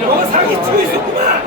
너 사기 치고 있었구만!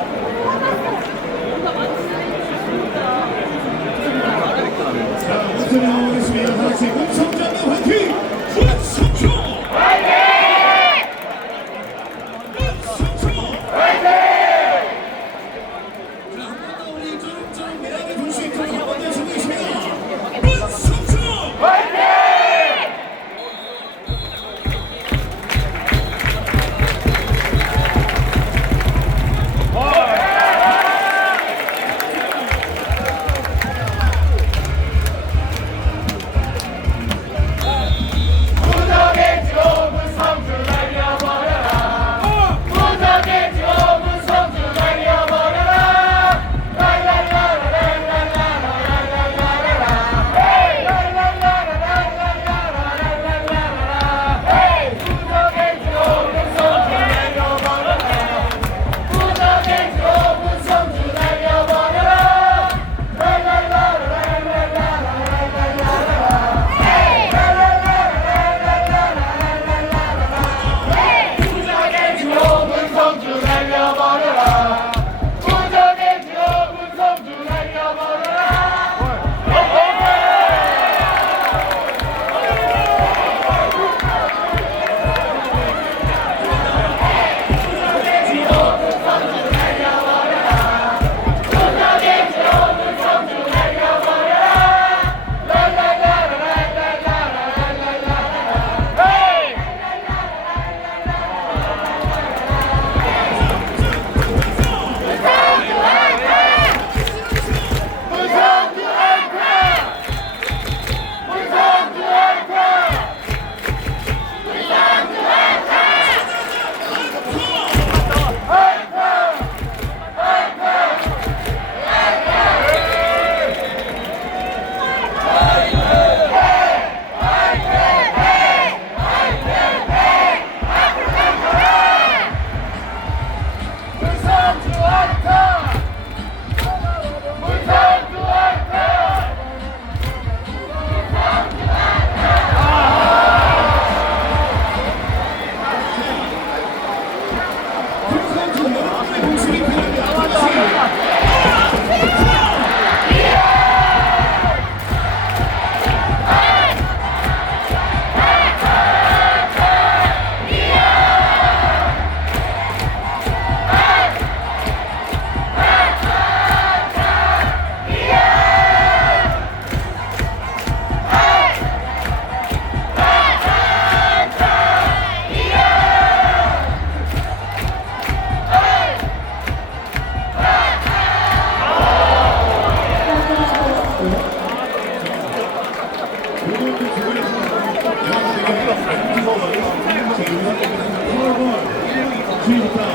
Brasil, Brasil.